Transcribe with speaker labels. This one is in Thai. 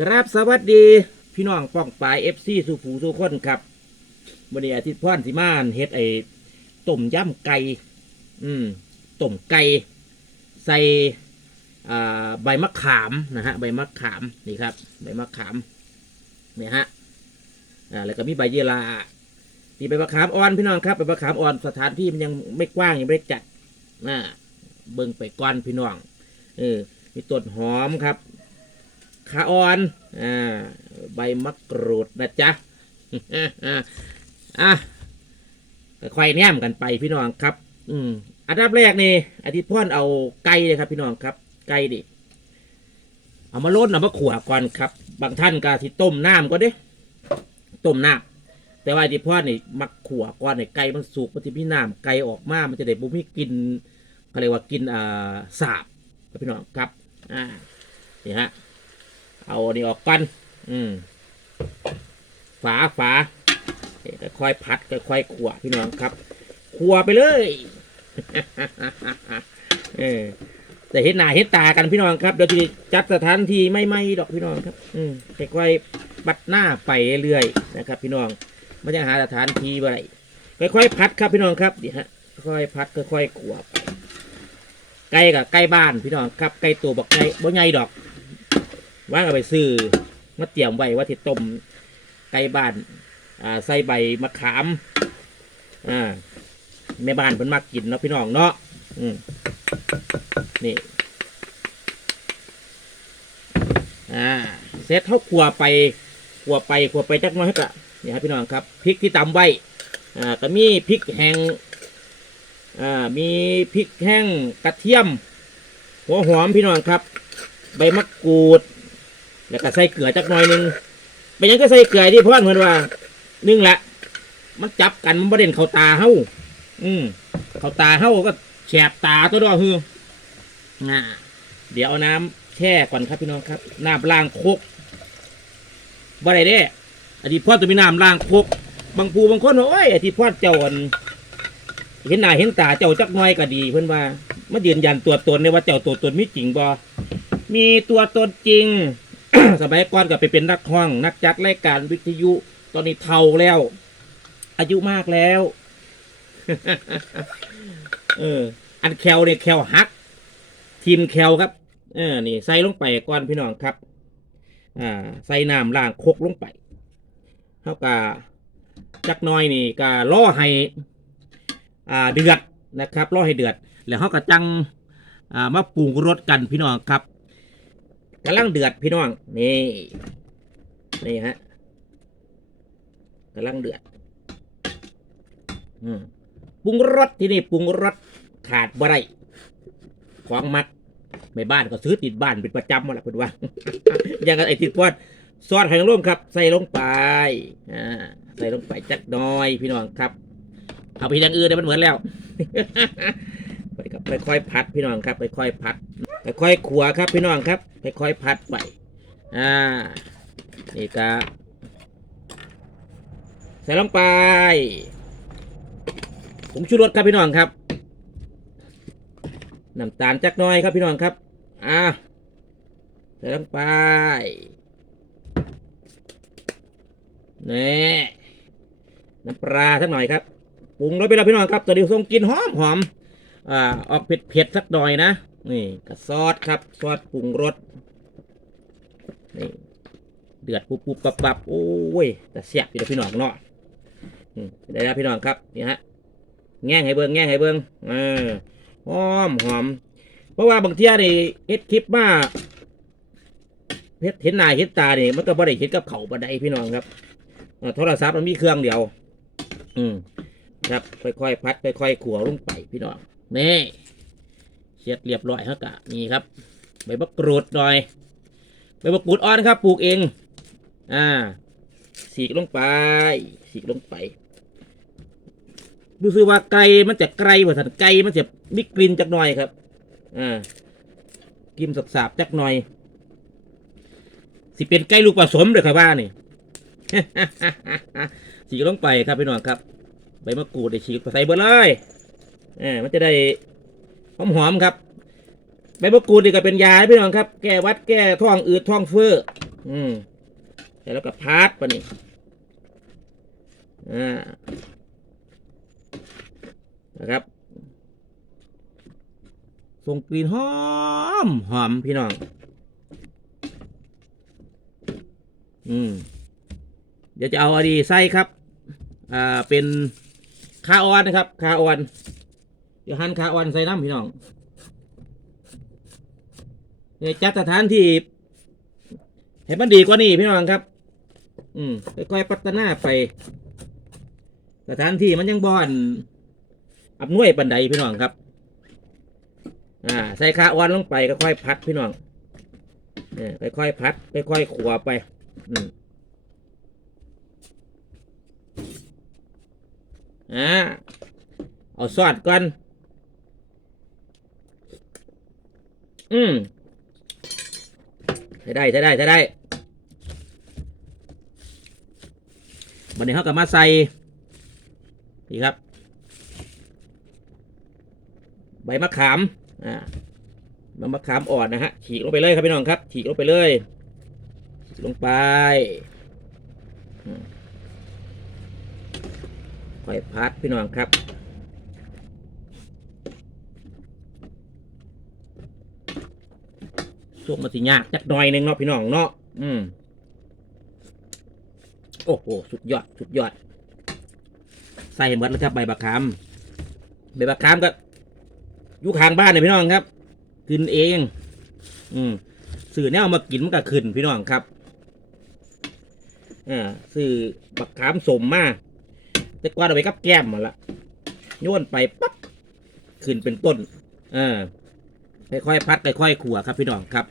Speaker 1: ครับสวัสดี พี่น้องป้องปลายเอฟซีสู่ผูสู่คนครับวันนี้อาทิตย์พ่อนสิมานเฮ็ดไอ้ต้มยำไก่ อืมต้มไก่ ใส่ใบมะขามนะฮะ ใบมะขามนี่ครับ ใบมะขามเนี่ยฮะอ่าแล้วก็มีใบเยลามีใบมะขามอ่อนพี่น้องครับใบมะขามอ่อนสถานที่มันยังไม่กว้างยังไม่ได้จัดนะเบิ่งไปก่อนพี่น้องเออมีต้นหอมครับ ขาอ่อนอ่าใบมะกรูดนะจ๊ะอะค่อยแนมกันไปพี่น้องครับ อืมอันดับแรกนี่อาทิตย์พ่อนเอาไก่เลยครับ พี่น้องครับ ไก่ดิเอามาล้นเอามาขัวก่อนครับ บางท่านก็ที่ต้มน้ำก็เด้ต้มน้ำแต่ว่าอาทิตย์พ่อนนี่มักขัวก่อนในไก่มันสุกมันจะมีน้ำไก่ออกมา มันจะได้บุมีกินเขาเรียกว่ากินอ่าสาบพี่น้องครับ อ่านี่ฮะ เอาอันนี้ออกกันอืมฝาฝาเอ้ยค่อยๆพัดค่อยๆขวพี่น้องครับขัวไปเลยเออแต่เห็นหน้าเห็นตากันพี่น้องครับเดี๋ยวจะจัดสถานที่ไม่ไม่ดอกพี่น้องครับ อืมค่อยๆบัดหน้าไปเรื่อยๆนะครับ พี่น้องไม่จะหาสถานที่ไว้ค่อยๆพัดครับพี่น้องครับเดี๋ยวฮะค่อยๆพัดค่อยๆขวไปไก่กับไก่บ้านพี่น้องครับไก่ตัวบอกไก่บ่ใหญ่ดอก ว่างเอาไปซื้อมาเตรียมไว้ว่าที่ต้มไก่บ้านอ่าใส่ใบมะขามอ่าแม่บ้านเพิ่นมักกินเนาะพี่น้องเนาะอืมนี่อ่าเสร็จเท่าขัวไปขัวไปขัวไปจักน้อยก็นี่ครับพี่น้องครับพริกที่ตำไว้อ่าก็มีพริกแห้งอ่ามีพริกแห้งกระเทียม หัวหอมพี่น้องครับ ใบมะกรูด แล้วก็ใส่เกลือจักหน่อยหนึงเป็นยังก็ใส่เกลือที่พ่อนเหมือนว่านึ่งละ มันจับกันมันประเด็นเข้าตาเฮ้าอืมเข้าตาเฮ้าก็แฉบตาตัวดอกฮืออ่าเดี๋ยวเอาน้ำแช่ก่อนครับพี่น้องครับ น้ำล้างโคกบ่ได้เด้อดีตพ่อตัวมีน้ำล้างโคกบางผู้บางคนโอ้ยอดีตพ่อเจ้าอันเห็นหน้าเห็นตาเจ้าจักหน่อยก็ดี เพื่อนว่ามายืนยันตัวตนในว่าเจ้าตัวตนมีจริงบ่มีตัวตนจริง สมัยก่อนก็ไปเป็นนักห้อง นักจัดรายการวิทยุ ตอนนี้เฒ่าแล้ว อายุมากแล้ว เออ อันแคลเนี่ยแคลฮัก ทีมแคลครับ เออ นี่ใส่ลงไปก่อนพี่น้องครับ อ่า ใส่น้ำล้างคกลงไปเท่ากับจักน้อยนี่ก็ล่อให้ อ่า เดือดนะครับล่อให้เดือด แล้วเขาก็จัง อ่า มาปรุงรสกันพี่น้องครับ กำลังเดือดพี่น้อง นี่ นี่ฮะกำลังเดือด อืมปรุงรสที่นี่ปรุงรสขาดบ่ได้ของมักไม่บ้านก็ซื้อติดบ้านเป็นประจำมาละเพื่อนว่าอย่างกับไอ้ติดพอดซอสไข่นางรมครับ ใส่ลงไปอ่าใส่ลงไปจักหน้อยพี่น้องครับ เอาไปอย่างอื่นได้มันเหมือนแล้วไปครับค่อยๆพัดพี่น้องครับค่อยๆพัด ค่อยขัวครับพี่น้องครับค่อยพัดไปอ่านี่ก็ใส่ลงไปผมชูรสครับพี่น้องครับน้ำตาลจักหน้อยครับพี่น้องครับอ่าใส่ลงไปนี่น้ำปลาสักหน่อยครับปรุงรสไปแล้วพี่น้องครับตัวเดียวทรงกลินหอมหอมอ่าออกเผ็ดเผ็ดสักหน่อยนะ นี่กับซอสครับซอสปรุงรสนี่เดือดปุบปุบปับปับโอ้ยแต่เสียบพี่น้องพี่น้องเนาะได้แล้วพี่น้องครับนี่ฮะแง่งให้เบิ้งแง่งให้เบิ้งเออหอมหอม เพราะว่าบางเที่ยนี่เฮ็ดคลิปมาเฮ็ดเห็นหน้าเห็นตานี่มันก็บ่ได้เห็นกับเขาบ่ได้พี่น้องครับโทรศัพท์มันมีเครื่องเดียว อืมครับ ค่อยๆพัดค่อยๆขัวลงไปพี่น้องนี่ เช็ดเรียบร้อยแล้วกะนี่ครับใบมะกรูดหน่อยใบมะกรูดอ่อนครับปลูกเอง อ่าสีกลงไปสีกลงไปดูซิว่าไก่มันจะไกลกว่าสันไก่มันจะมีกลิ่นจักหน่อยครับ อ่ากลิ่นสาบจักหน่อย สิเป็นไก่ลูกผสมเลยครับว่านี่สีกลงไปครับพี่น้องครับ ใบมะกรูดได้ฉีกใส่เบอร์เลยเออมันจะได้ หอมหอมๆครับใบมะกรูดนี่ก็เป็นยาพี่น้องครับ แก้วัดแก้ท้องอืดท้องเฟ้ออืมแล้วก็พาดปะนี่อ่านะครับส่งกลิ่นหอมหอมพี่น้อง อืม เดี๋ยวจะเอาอดีไส้ครับ อ่า เป็นคาออนนะครับ คาออน ดี๋ยวหันคาออนใส่น้ำพี่น้องเนี่ยจัดสถานที่ให้มันดีกว่านี้พี่น้องครับ อืมค่อยๆพัฒนาไป สถานที่มันยังบ่อนอับนวยปันใดพี่น้องครับ อ่า ใส่คาออนลงไปก็ค่อยพัดพี่น้องเนี่ยค่อยๆพัดค่อยๆขัวไป อืมอ่าเอาซอสก่อน อืมใช้ได้ใช้ได้ใช้ได้วันนี้เขาก็มาใส่นี่ครับ ใบมะขาม อ่าใบมะขามอ่อนนะฮะ ฉีกลงไปเลยครับพี่น้องครับ ฉีกลงไปเลย ลงไปค่อยพัดพี่น้องครับ ช่วงมันสิยากจักหน่อยหนึ่งเนาะพี่น้องเนาะอืมโอ้โหสุดยอดสุดยอด ใส่หมดแล้วครับใบบักขามใบบักขามก็อยู่ข้างบ้านเนี่ยพี่น้องครับกินเอง อืมสื่อแนวมากินมันก็ขึ้นพี่น้องครับอ่าสื่อบักขามสมมาแต่กวาดเอาไปกับแก้มมาละโยนไปปั๊บขึ้นเป็นต้นอ่า ค่อยๆพัดค่อยๆขัวครับพี่น้องครับ